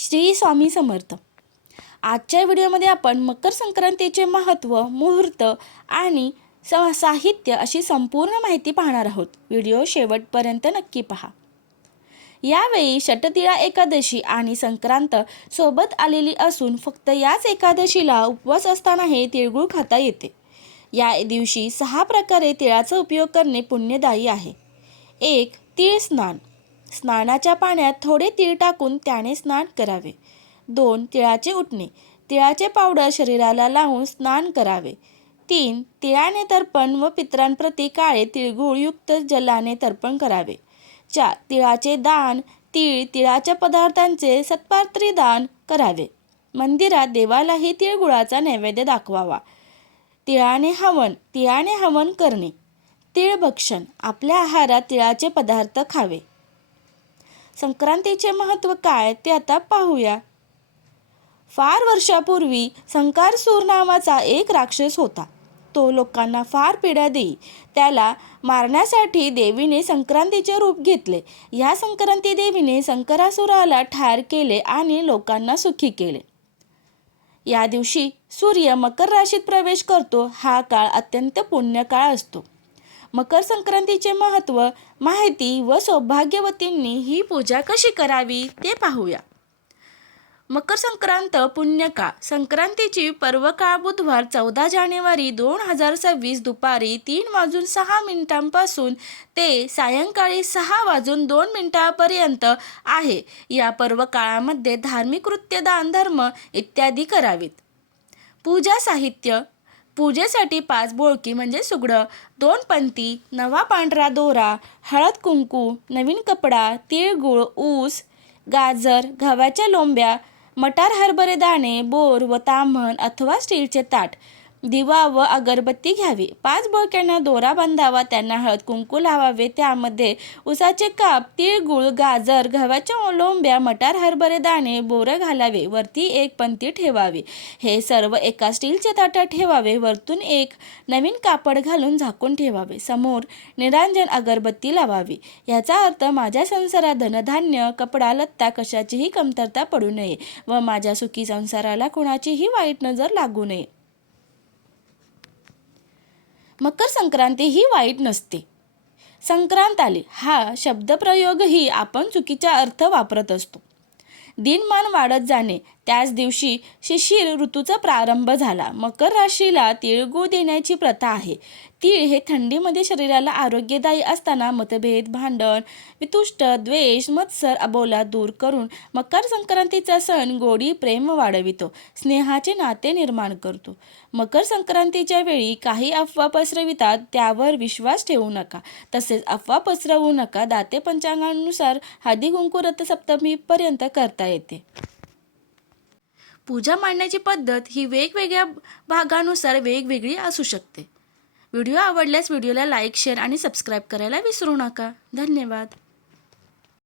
श्री स्वामी समर्थ। आजच्या व्हिडिओमध्ये आपण मकर संक्रांतीचे महत्त्व, मुहूर्त आणि साहित्य अशी संपूर्ण माहिती पाहणार आहोत। व्हिडिओ शेवटपर्यंत नक्की पहा। यावेळी षटतिळा एकादशी आणि संक्रांत सोबत आलेली असून फक्त याच एकादशीला उपवास असताना हे तिळगुळ खाता येते। या दिवशी 6 प्रकारे तिळाचा उपयोग करणे पुण्यदायी आहे। 1. तीळ स्नान। स्नानाच्या पाण्यात थोडे तीळ टाकून त्याने स्नान करावे। 2. तिळाचे उटणे। तिळाचे पावडर शरीराला लावून स्नान करावे। 3. तिळाने तर्पण व पितरांप्रती काळे तिळगुळ युक्त जलाने तर्पण करावे। 4. तिळाचे दान। तिळाच्या पदार्थांचे सत्पात्री दान करावे। मंदिरात देवालाही तिळगुळाचा नैवेद्य दाखवावा। तिळाने हवन करणे। तीळ भक्षण। आपल्या आहारात तिळाचे पदार्थ खावे। संक्रांतीचे महत्त्व काय ते आता पाहूया। फार वर्षापूर्वी संकारसूर नावाचा एक राक्षस होता। तो लोकांना फार पीडा देई। त्याला मारण्यासाठी देवीने संक्रांतीचे रूप घेतले। या संक्रांती देवीने संकारासुराला ठार केले आणि लोकांना सुखी केले। या दिवशी सूर्य मकर राशीत प्रवेश करतो। हा काळ अत्यंत पुण्य काळ असतो। मकर संक्रांतीचे महत्त्व, माहिती व सौभाग्यवतींनी ही पूजा कशी करावी ते पाहूया। मकर संक्रांत पुण्यकाळ। संक्रांतीची पर्वकाळ बुधवार 14 जानेवारी 2026 दुपारी 3:06 ते सायंकाळी 6:02 आहे। या पर्वकाळामध्ये धार्मिक कृत्य, दान धर्म इत्यादी करावीत। पूजा साहित्य। पूजेसाठी 5 बोळकी म्हणजे सुगडं, 2 पंती, नवा पांढरा दोरा, हळद कुंकू, नवीन कपडा, तिळगुळ, ऊस, गाजर, गव्हाच्या लोंब्या, मटार, हरभरे दाणे, बोर व ताम्हण अथवा स्टीलचे ताट, दिवा व अगरबत्ती घ्यावी। 5 बोळक्यांना दोरा बांधावा, त्यांना हळद कुंकू लावावे, त्यामध्ये उसाचे काप, तिळगुळ, गाजर, गव्हाच्या लोंब्या, मटार, हरभरे दाणे, बोरं घालावे। वरती एक पंती ठेवावी। हे सर्व एका स्टीलच्या ताटात ठेवावे। वरतून एक नवीन कापड घालून झाकून ठेवावे। समोर निरांजन अगरबत्ती लावावी। याचा अर्थ माझ्या संसारात धनधान्य, कपडा लत्ता कशाचीही कमतरता पडू नये व माझ्या सुखी संसाराला कुणाचीही वाईट नजर लागू नये। मकर संक्रांती ही वाईट नसते। संक्रांत आली हा शब्दप्रयोगही आपण चुकीचा अर्थ वापरत असतो। दिनमान वाढत जाणे, त्याच दिवशी शिशिर ऋतूचा प्रारंभ झाला। मकर राशीला तिळगुळ देण्याची प्रथा आहे। तीळ हे थंडीमध्ये शरीराला आरोग्यदायी असताना मतभेद, भांडण, वितुष्ट, द्वेष, मत्सर, अबोला दूर करून मकर संक्रांतीचा सण गोडी, प्रेम वाढवितो, स्नेहाचे नाते निर्माण करतो। मकर संक्रांतीच्या वेळी काही अफवा पसरवितात, त्यावर विश्वास ठेवू नका। तसेच अफवा पसरवू नका। दाते पंचांगानुसार हळदी कुंकू रथसप्तमीपर्यंत करता येते। पूजा मांडण्याची पद्धत ही वेगवेगळ्या भागानुसार वेगवेगळी असू शकते। व्हिडिओ आवडल्यास व्हिडिओला लाईक, शेअर आणि सबस्क्राईब करायला विसरू नका। धन्यवाद।